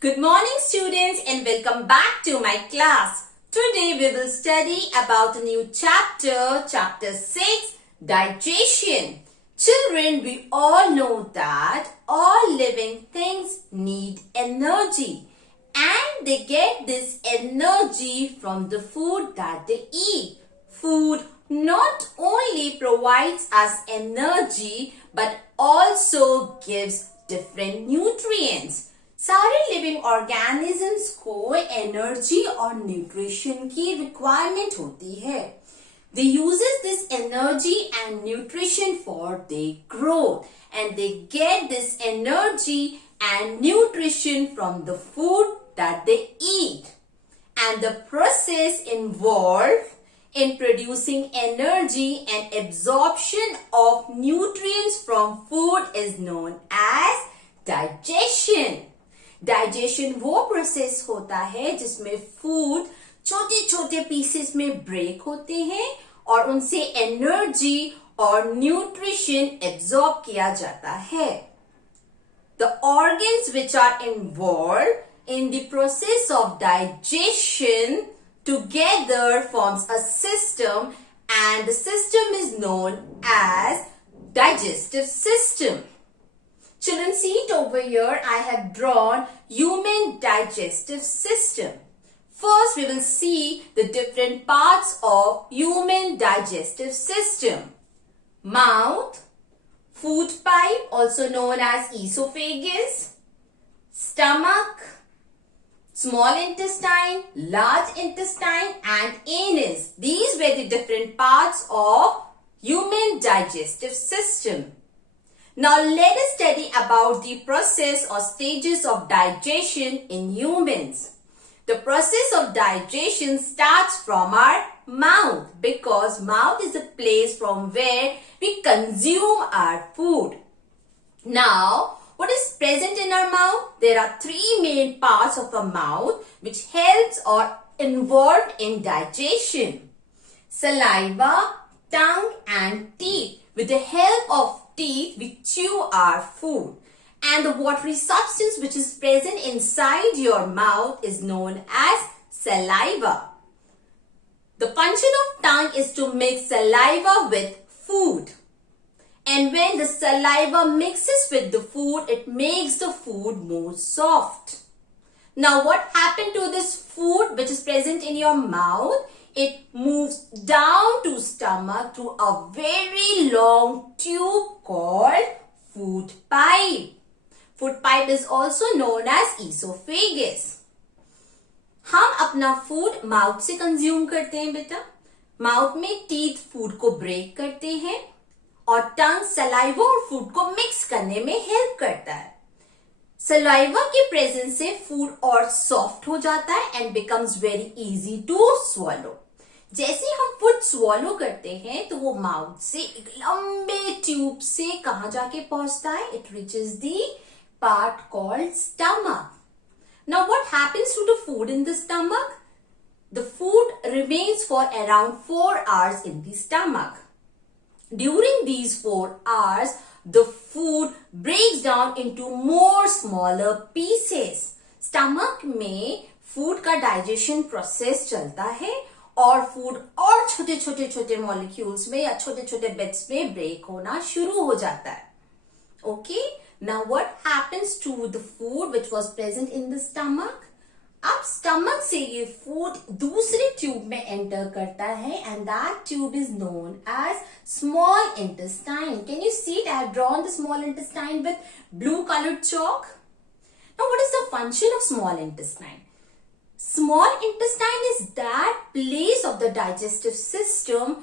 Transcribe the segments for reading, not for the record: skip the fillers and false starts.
Good morning students and welcome back to my class. Today we will study about a new chapter, chapter 6, digestion. Children, we all know that all living things need energy and they get this energy from the food that they eat. Food not only provides us energy but also gives different nutrients. सारे living organisms को energy और nutrition की requirement होती है. They uses this energy and nutrition for their growth and they get this energy and nutrition from the food that they eat. And the process involved in producing energy and absorption of nutrients from food is known as digestion. Digestion वो process होता है जिसमें food छोटे छोटे pieces में break होते हैं और उनसे एनर्जी और न्यूट्रिशन एब्जॉर्ब किया जाता है. The organs which are involve in the process of digestion together forms a system and the system is known as digestive system. Children, see it over here. I have drawn human digestive system. First, we will see the different parts of human digestive system. Mouth, food pipe, also known as esophagus, stomach, small intestine, large intestine, and anus. These were the different parts of human digestive system. Now let us study about the process or stages of digestion in humans. The process of digestion starts from our mouth because mouth is the place from where we consume our food. Now, what is present in our mouth? There are three main parts of a mouth which helps or involved in digestion. Saliva, tongue and teeth. With the help of teeth, we chew our food. And the watery substance which is present inside your mouth is known as saliva. The function of tongue is to mix saliva with food. And when the saliva mixes with the food, it makes the food more soft. Now what happened to this food which is present in your mouth? It moves down to stomach through a very long tube called food pipe. Food pipe is also known as esophagus. हम अपना food mouth से consume करते हैं बेटा. Mouth में teeth food को break करते हैं और टंग सलाइवा और फूड को मिक्स करने में हेल्प करता है. सलाइवा के प्रेजेंस से फूड और सॉफ्ट हो जाता है and becomes very easy to swallow. जैसे हम फूड स्वॉलो करते हैं तो वो माउथ से एक लंबे ट्यूब से कहां जाके पहुंचता है? It reaches the part called stomach. Now what happens to the food in the stomach? The food remains for around 4 hours in the stomach. During these 4 hours, the food breaks down into more smaller pieces. Stomach में food का digestion process चलता है और food और छोटे छोटे छोटे molecules में या छोटे छोटे बिट्स में ब्रेक होना शुरू हो जाता है. Okay, now what happens to the food which was present in the stomach? अब स्टमक से ये फूड दूसरे ट्यूब में एंटर करता है and that tube is known as small intestine. Can you see it? I have drawn the small intestine with blue coloured chalk. Now what is the function of small intestine? Small intestine is that place of the digestive system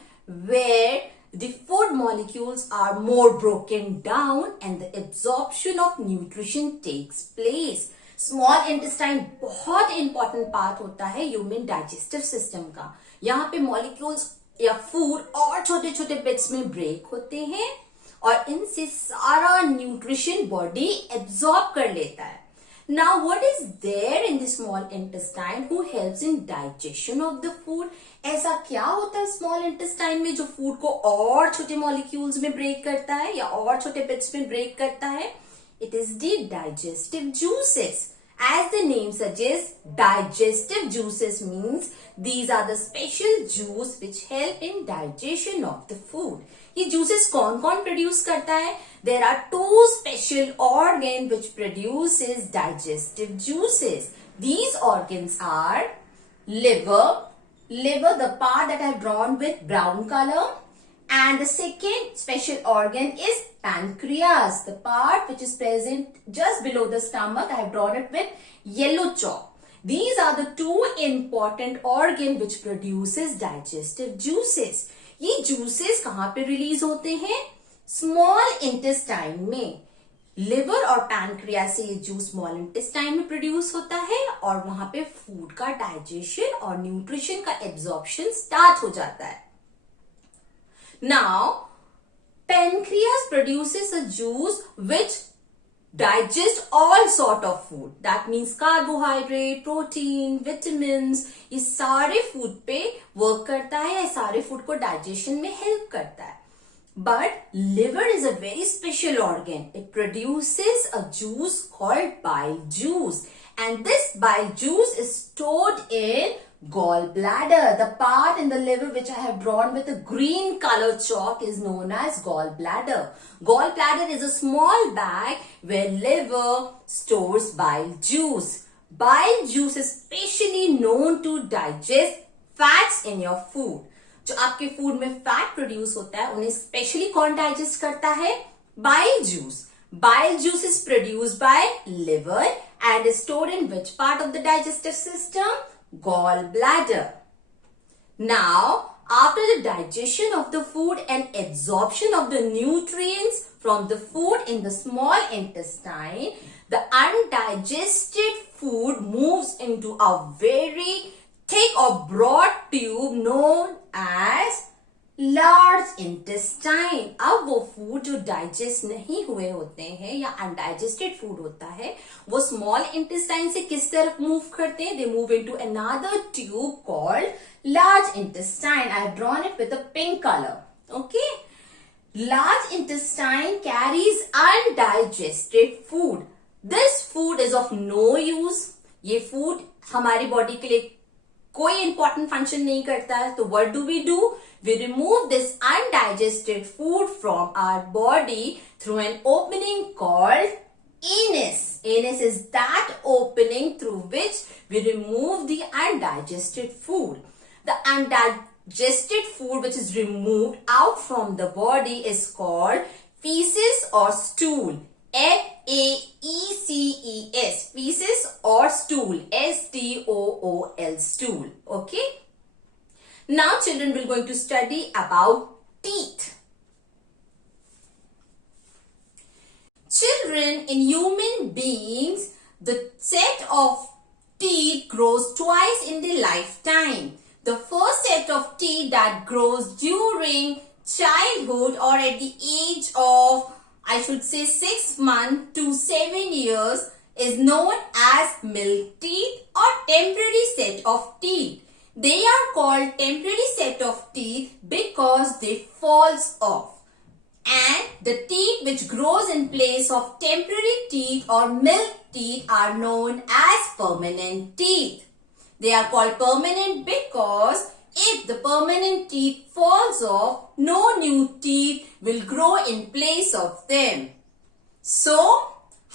where the food molecules are more broken down and the absorption of nutrition takes place. Small intestine बहुत important part होता है human digestive system का. यहाँ पे molecules या food और छोटे छोटे bits में break होते हैं और इनसे सारा nutrition body absorb कर लेता है. Now what is there in the small intestine who helps in digestion of the food? ऐसा क्या होता है small intestine में जो food को और छोटे molecules में break करता है या और छोटे bits में break करता है? It is the digestive juices. As the name suggests, digestive juices means these are the special juice which help in digestion of the food. ये juices कौन कौन produce करता है? There are two special organs which produces digestive juices. These organs are liver, the part that I have drawn with brown color, and the second special organ is pancreas, the part which is present just below the stomach. I have drawn it with yellow chalk. These are the two important organ which produces digestive juices. ये juices कहाँ पे release होते हैं? Small intestine में. Liver और pancreas से ये juice small intestine में प्रोड्यूस होता है और वहां पे फूड का डाइजेशन और न्यूट्रिशन का एब्जॉर्प्शन स्टार्ट हो जाता है. Now pancreas produces a juice which digest all sort of food. That means carbohydrate, protein, vitamins. ये सारे फूड पे वर्क करता है, ये सारे फूड को डाइजेशन में हेल्प करता है. But liver is a very special organ. It produces a juice called bile juice. And this bile juice is stored in gallbladder. The part in the liver which I have drawn with a green color chalk is known as gallbladder. Gallbladder is a small bag where liver stores bile juice. Bile juice is specially known to digest fats in your food. जो आपके food में fat produce होता है उन्हें specially कौन digest करता है? Bile juice. Bile juice is produced by liver and is stored in which part of the digestive system? Gall bladder. Now after the digestion of the food and absorption of the nutrients from the food in the small intestine, the undigested food moves into a very thick or broad tube known as large intestine. अब वो food जो digest नहीं हुए होते हैं या undigested food होता है वो स्मॉल इंटेस्टाइन से किस तरफ मूव करते हैं? They move into another tube called large intestine. I have drawn it with a pink colour. Okay. Large intestine carries undigested food. This food is of no use. ये food हमारी body के लिए कोई important function नहीं करता है. तो what do? We remove this undigested food from our body through an opening called anus. Anus is that opening through which we remove the undigested food. The undigested food which is removed out from the body is called feces or stool. F-A-E-C-E-S. Feces or stool. S-T-O-O-L. Stool. Okay. Now children, we're going to study about teeth. Children, in human beings, the set of teeth grows twice in their lifetime. The first set of teeth that grows during childhood or at the age of, I should say, 6 months to 7 years is known as milk teeth or temporary set of teeth. They are called temporary set of teeth because they falls off. And the teeth which grows in place of temporary teeth or milk teeth are known as permanent teeth. They are called permanent because if the permanent teeth falls off, no new teeth will grow in place of them. So,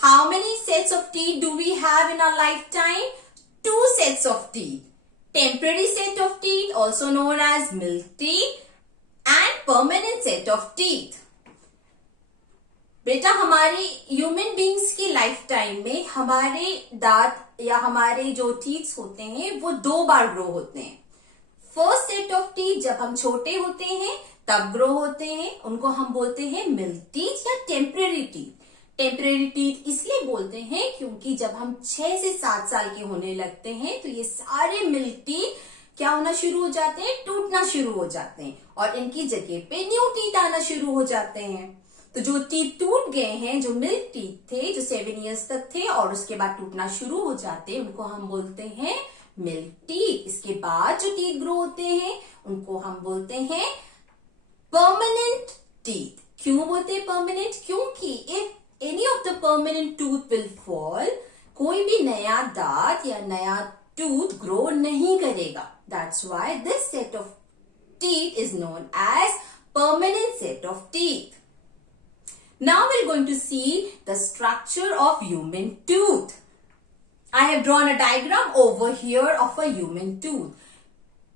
how many sets of teeth do we have in our lifetime? 2 sets of teeth. Temporary set of teeth, also known as milk teeth, and permanent set of teeth. बेटा, हमारी human beings की life time में हमारे दांत या हमारे जो teeth होते हैं वो 2 बार ग्रो होते हैं. फर्स्ट सेट ऑफ टीथ जब हम छोटे होते हैं तब ग्रो होते हैं, उनको हम बोलते हैं मिल्क टीथ या टेम्परेरी टीथ. टेम्परेरी टीथ इसलिए बोलते हैं क्योंकि जब हम 6 से 7 साल के होने लगते हैं तो ये सारे मिल्क टीथ क्या होना शुरू हो जाते हैं? टूटना शुरू हो जाते हैं और इनकी जगह पे न्यू टीथ आना शुरू हो जाते हैं. तो जो टीथ टूट गए हैं, जो मिल्क टीथ थे, जो 7 इयर्स तक थे और उसके बाद टूटना शुरू हो जाते हैं, उनको हम बोलते हैं मिल्क टीथ. इसके बाद जो टीथ ग्रो होते हैं उनको हम बोलते हैं परमानेंट टीथ. क्यों बोलते हैं परमानेंट? क्योंकि if any of the permanent tooth will fall, कोई भी नया दांत या नया टूथ ग्रो नहीं करेगा. That's why this set of teeth is known as permanent set of teeth. Now we're going to see the structure of human tooth. I have drawn a diagram over here of a human tooth.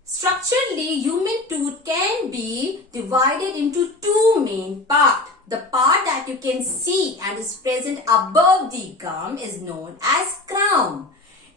Structurally, human tooth can be divided into two main parts. The part that you can see and is present above the gum is known as crown.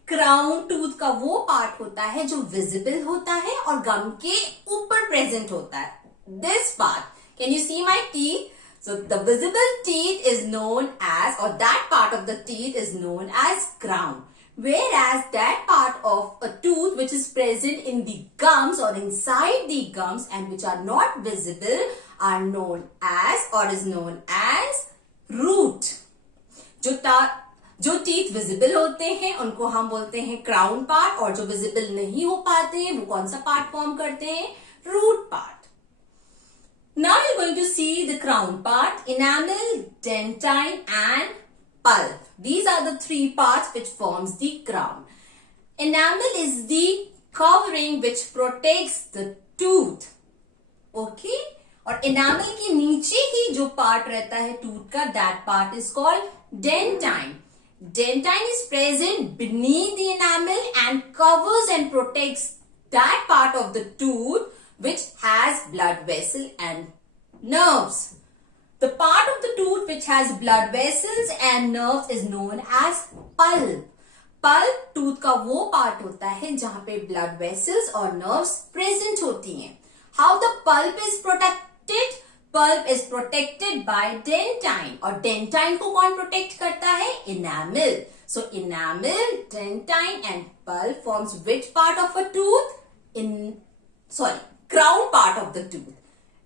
Crown tooth का वो part होता है जो visible होता है और गम के ऊपर प्रेजेंट होता है. This part, can you see my teeth? So the visible teeth is known as, or that part of the teeth is known as crown. Whereas that part of a tooth which is present in the gums or inside the gums and which are not visible are known as or is known as root. जो teeth visible होते हैं उनको हम बोलते हैं crown part, और जो visible नहीं हो पाते हैं वो कौन सा पार्ट फॉर्म करते हैं? Root part. Now we are going to see the crown part, enamel, dentine and pulp. These are the three parts which forms the crown. Enamel is the covering which protects the tooth. Okay? और enamel के नीचे ही जो part रहता है tooth का, that part is called dentine. Dentine is present beneath the enamel and covers and protects that part of the tooth which has blood vessel and nerves. The part of the tooth which has blood vessels and nerves is known as pulp. Pulp tooth का वो part होता है जहाँ पे blood vessels और nerves present होती हैं. How the pulp is protected? Pulp is protected by dentine. और dentine को कौन protect करता है? Enamel. So enamel, dentine and pulp forms which part of a tooth? Crown part of the tooth.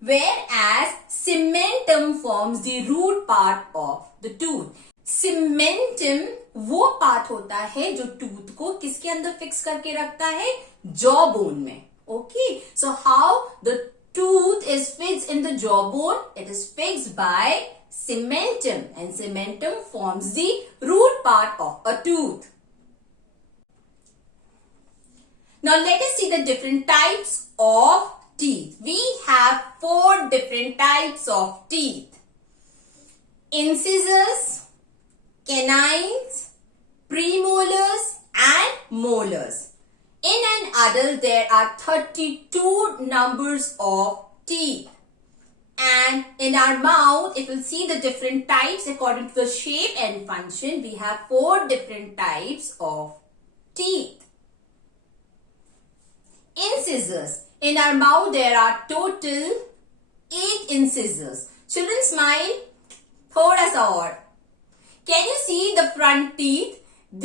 Whereas cementum forms the root part of the tooth. Cementum वो part होता है जो tooth को किसके अंदर फिक्स करके रखता है? जॉ बोन में. Okay, so how the tooth is fixed in the jawbone? It is fixed by cementum, and cementum forms the root part of a tooth. Now let us see the different types of teeth. We have 4 different types of teeth: incisors, canines, premolars and molars. In an adult, there are 32 numbers of teeth. And in our mouth, if you see the different types according to the shape and function, we have 4 different types of teeth. Incisors. In our mouth, there are total 8 incisors. Children, smile. Thoda sa aur. Can you see the front teeth?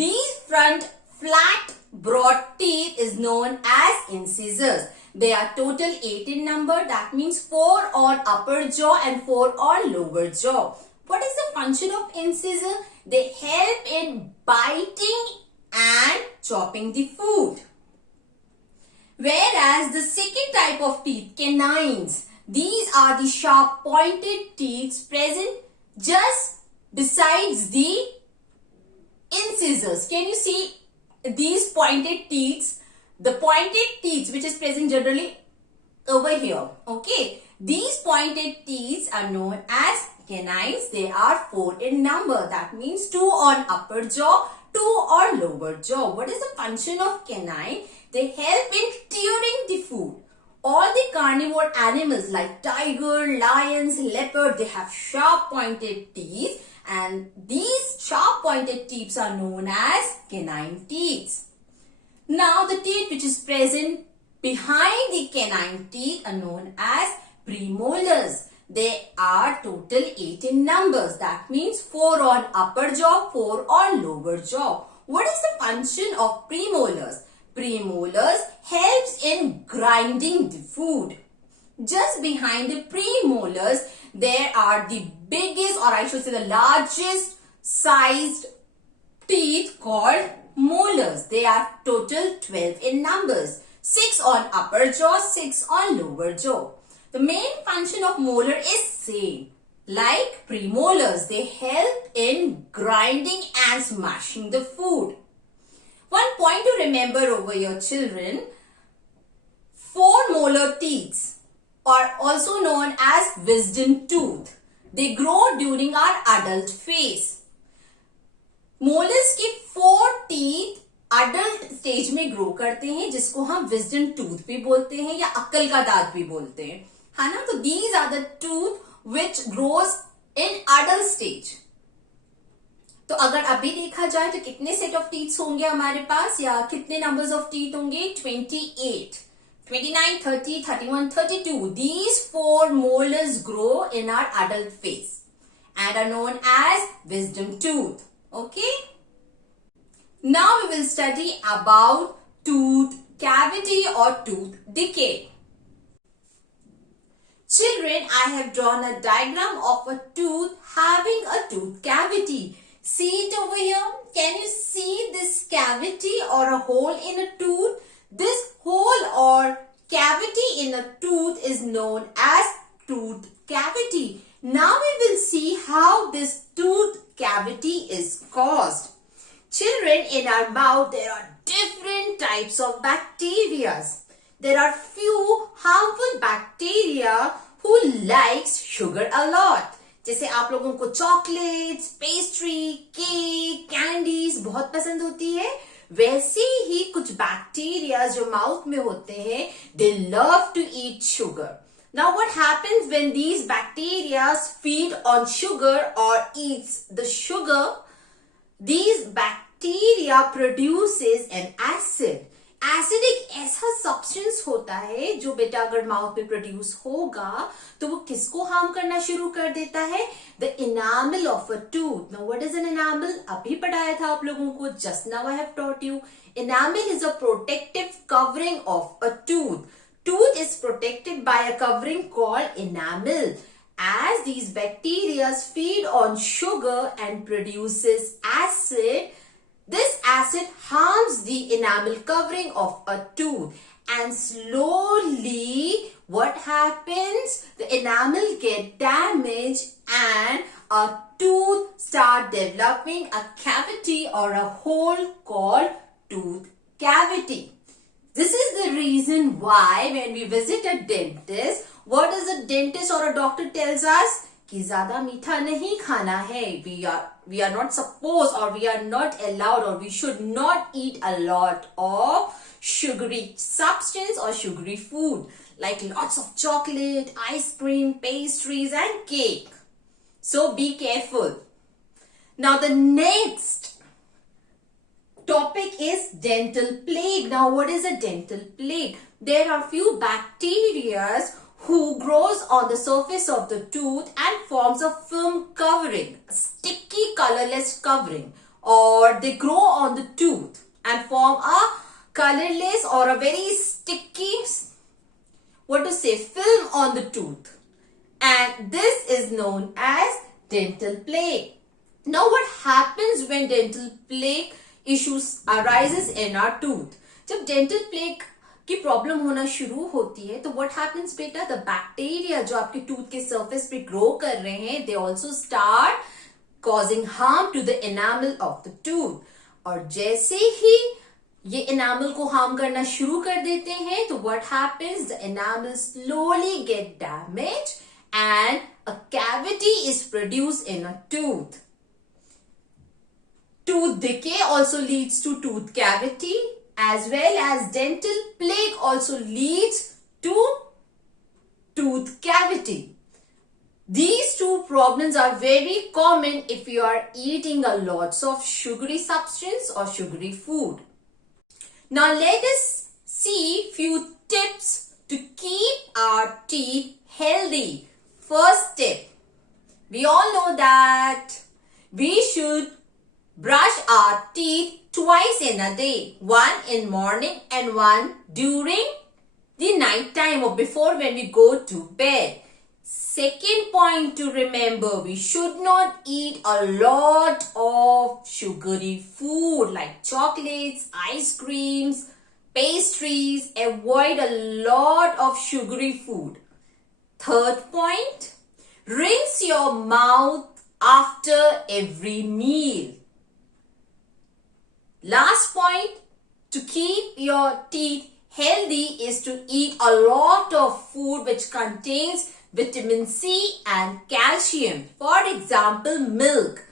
These front flat broad teeth is known as incisors. They are total 8 in number. That means 4 on upper jaw and 4 on lower jaw. What is the function of incisor? They help in biting and chopping the food. Whereas the second type of teeth, canines, these are the sharp pointed teeth present just besides the incisors. Can you see these pointed teeth? The pointed teeth which is present generally over here. Okay, these pointed teeth are known as canines. They are 4 in number. That means 2 on upper jaw, 2 on lower jaw. What is the function of canine? They help in tearing the food. All the carnivore animals like tiger, lions, leopard, they have sharp pointed teeth, and these sharp pointed teeth are known as canine teeth. Now the teeth which is present behind the canine teeth are known as premolars. They are total 8 in numbers. That means 4 on upper jaw, 4 on lower jaw. What is the function of premolars? Premolars helps in grinding the food. Just behind the premolars, there are the biggest, or I should say the largest sized teeth called molars. They are total 12 in numbers. 6 on upper jaw, 6 on lower jaw. The main function of molar is same. like premolars. They help in grinding and smashing the food. One point to remember over here, children, 4 molar teeth are also known as wisdom tooth. They grow during our adult phase. Molars के 4 teeth adult stage में grow करते हैं, जिसको हम wisdom tooth भी बोलते हैं या अक्ल का दांत भी बोलते हैं, है ना. तो these are the tooth which grows in adult stage. तो अगर अभी देखा जाए तो कितने सेट ऑफ टीथ होंगे हमारे पास, या कितने नंबर्स ऑफ टीथ होंगे? 28, 29, 30, 31, 32. These 4 molars grow in our adult phase and are known as wisdom tooth. Okay. Now we will study about tooth cavity or tooth decay. Children, I have drawn a diagram of a tooth having a tooth cavity. See it over here. Can you see this cavity or a hole in a tooth? This hole or cavity in a tooth is known as tooth cavity. Now we will see how this tooth cavity is caused. Children, in our mouth there are different types of bacteria. There are few harmful bacteria who likes sugar a lot. जैसे आप लोगों को chocolates, pastry, cake, candies बहुत पसंद होती है, वैसे ही कुछ बैक्टीरिया जो माउथ में होते हैं, they love to eat sugar. Now what happens when these bacteria feed on sugar or eats the sugar? These bacteria produces an acid. Acid एक ऐसा सब्सटेंस होता है जो बेटा अगर माउथ में प्रोड्यूस होगा तो वो किसको हार्म करना शुरू कर देता है? The enamel of a tooth. Now what is an enamel? अभी पढ़ाया था आप लोगों को, just now I have taught you. Enamel is a protective covering of a tooth. Tooth is protected by a covering called enamel. As these bacteria feed on sugar and produces acid, this acid harms the enamel covering of a tooth. And slowly, what happens? The enamel get damaged and a tooth start developing a cavity or a hole called tooth cavity. This is the reason why when we visit a dentist, what does a dentist or a doctor tells us? कि ज़्यादा मीठा नहीं खाना है. We are not supposed or we are not allowed or we should not eat a lot of sugary substance or sugary food like lots of chocolate, ice cream, pastries and cake. So be careful. Now the next topic is dental plague. Now what is a dental plague? There are few bacteria who grows on the surface of the tooth and forms a film covering, a sticky colorless covering, or they grow on the tooth and form a colorless or a very sticky, film on the tooth. And this is known as dental plague. Now what happens when dental plague issues arises in our tooth? जब dental plague की problem होना शुरू होती है तो what happens बेटा? The bacteria जो आपके tooth के surface पे grow कर रहे हैं, they also start causing harm to the enamel of the tooth. और जैसे ही ये enamel को harm करना शुरू कर देते हैं तो what happens? The enamel slowly get damaged and a cavity is produced in a tooth. Tooth decay also leads to tooth cavity, as well as dental plague also leads to tooth cavity. These two problems are very common if you are eating a lots of sugary substance or sugary food. Now let us see few tips to keep our teeth healthy. First tip, we all know that we should brush our teeth twice in a day. One in morning and one during the night time or before when we go to bed. Second point to remember, we should not eat a lot of sugary food like chocolates, ice creams, pastries. Avoid a lot of sugary food. Third point, Rinse your mouth after every meal. Last point, to keep your teeth healthy is to eat a lot of food which contains vitamin C and calcium. For example, milk.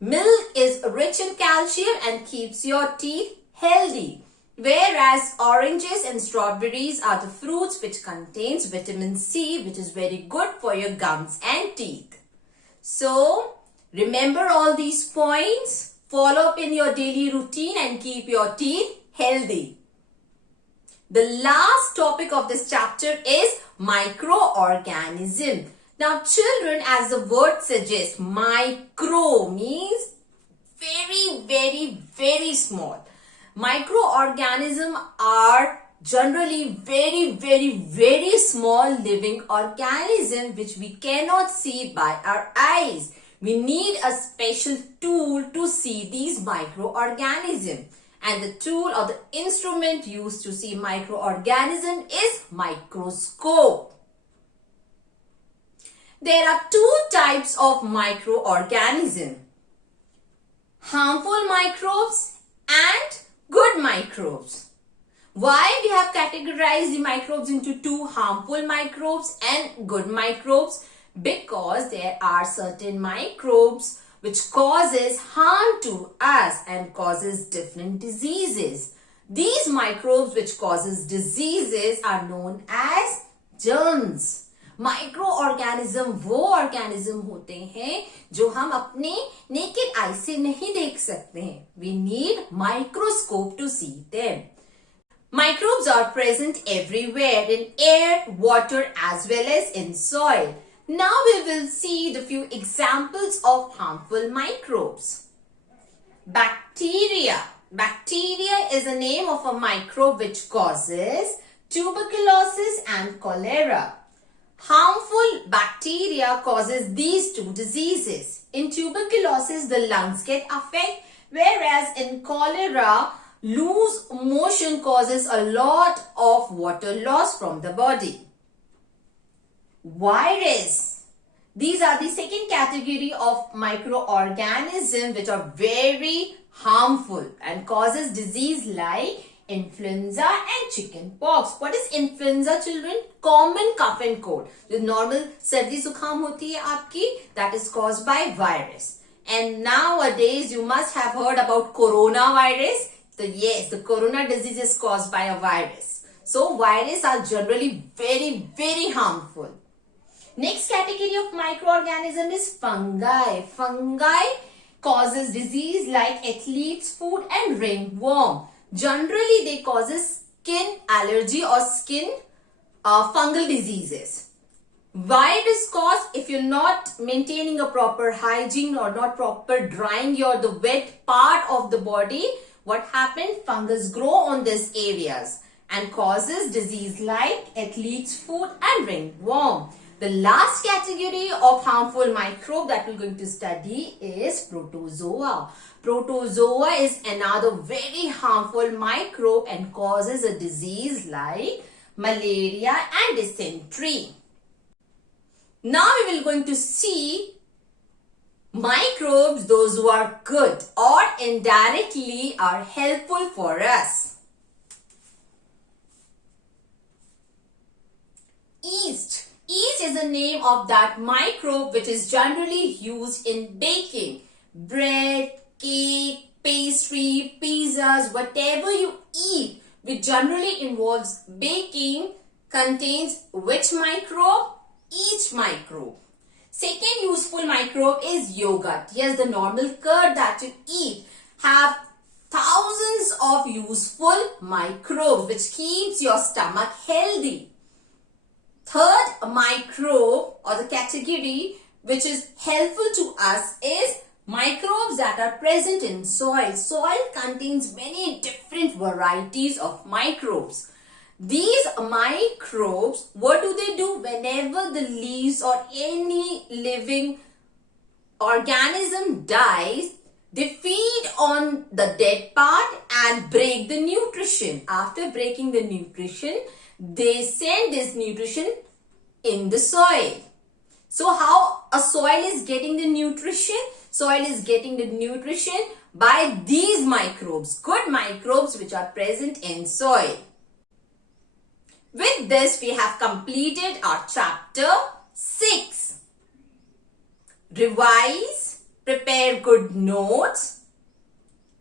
Milk is rich in calcium and keeps your teeth healthy. Whereas oranges and strawberries are the fruits which contains vitamin C, which is very good for your gums and teeth. So, remember all these points, follow up in your daily routine and keep your teeth healthy. The last topic of this chapter is microorganism. Now children, as the word suggests, micro means very small. Microorganisms are generally very small living organisms which we cannot see by our eyes. We need a special tool to see these microorganisms. And the tool or the instrument used to see microorganism is microscope. There are two types of microorganism: harmful microbes and good microbes. Why we have categorized the microbes into two, harmful microbes and good microbes? Because there are certain microbes which causes harm to us and causes different diseases. These microbes which causes diseases are known as germs. Microorganism वो organism होते हैं जो हम अपने naked eye से नहीं देख सकते हैं. We need microscope to see them. Microbes are present everywhere in air, water as well as in soil. Now we will see the few examples of harmful microbes. Bacteria. Bacteria is the name of a microbe which causes tuberculosis and cholera. Harmful bacteria causes these two diseases. In tuberculosis, the lungs get affected, whereas in cholera, loose motion causes a lot of water loss from the body. Virus. These are the second category of microorganisms which are very harmful and causes disease like influenza and chicken pox. What is influenza, children? Common cough and cold. The normal सर्दी जुकाम होती है आपकी, that is caused by virus. And nowadays you must have heard about coronavirus. So yes, the corona disease is caused by a virus. So viruses are generally very harmful. Next category of microorganism is fungi. Fungi causes disease like athlete's foot and ringworm. Generally, they causes skin allergy or skin fungal diseases. Why it is caused? If you're not maintaining a proper hygiene or not proper drying the wet part of the body, what happens? Fungus grow on these areas and causes disease like athlete's foot and ringworm. The last category of harmful microbe that we're going to study is protozoa. Protozoa is another very harmful microbe and causes a disease like malaria and dysentery. Now we will going to see microbes, those who are good or indirectly are helpful for us. Yeast. Yeast is the name of that microbe which is generally used in baking. Bread, cake, pastry, pizzas, whatever you eat which generally involves baking contains which microbe? Yeast microbe. Second useful microbe is yogurt. Yes, the normal curd that you eat have thousands of useful microbes which keeps your stomach healthy. Third microbe or the category which is helpful to us is microbes that are present in soil. Soil contains many different varieties of microbes. These microbes, what do they do? Whenever the leaves or any living organism dies, they feed on the dead part and break the nutrition. After breaking the nutrition, they send this nutrition in the soil. So how a soil is getting the nutrition? Soil is getting the nutrition by these microbes, good microbes which are present in soil. With this, we have completed our chapter 6. Revise, prepare good notes,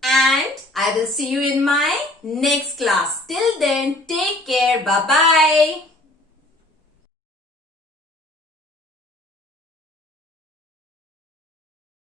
and I will see you in my next class. Till then, take care. Bye-bye.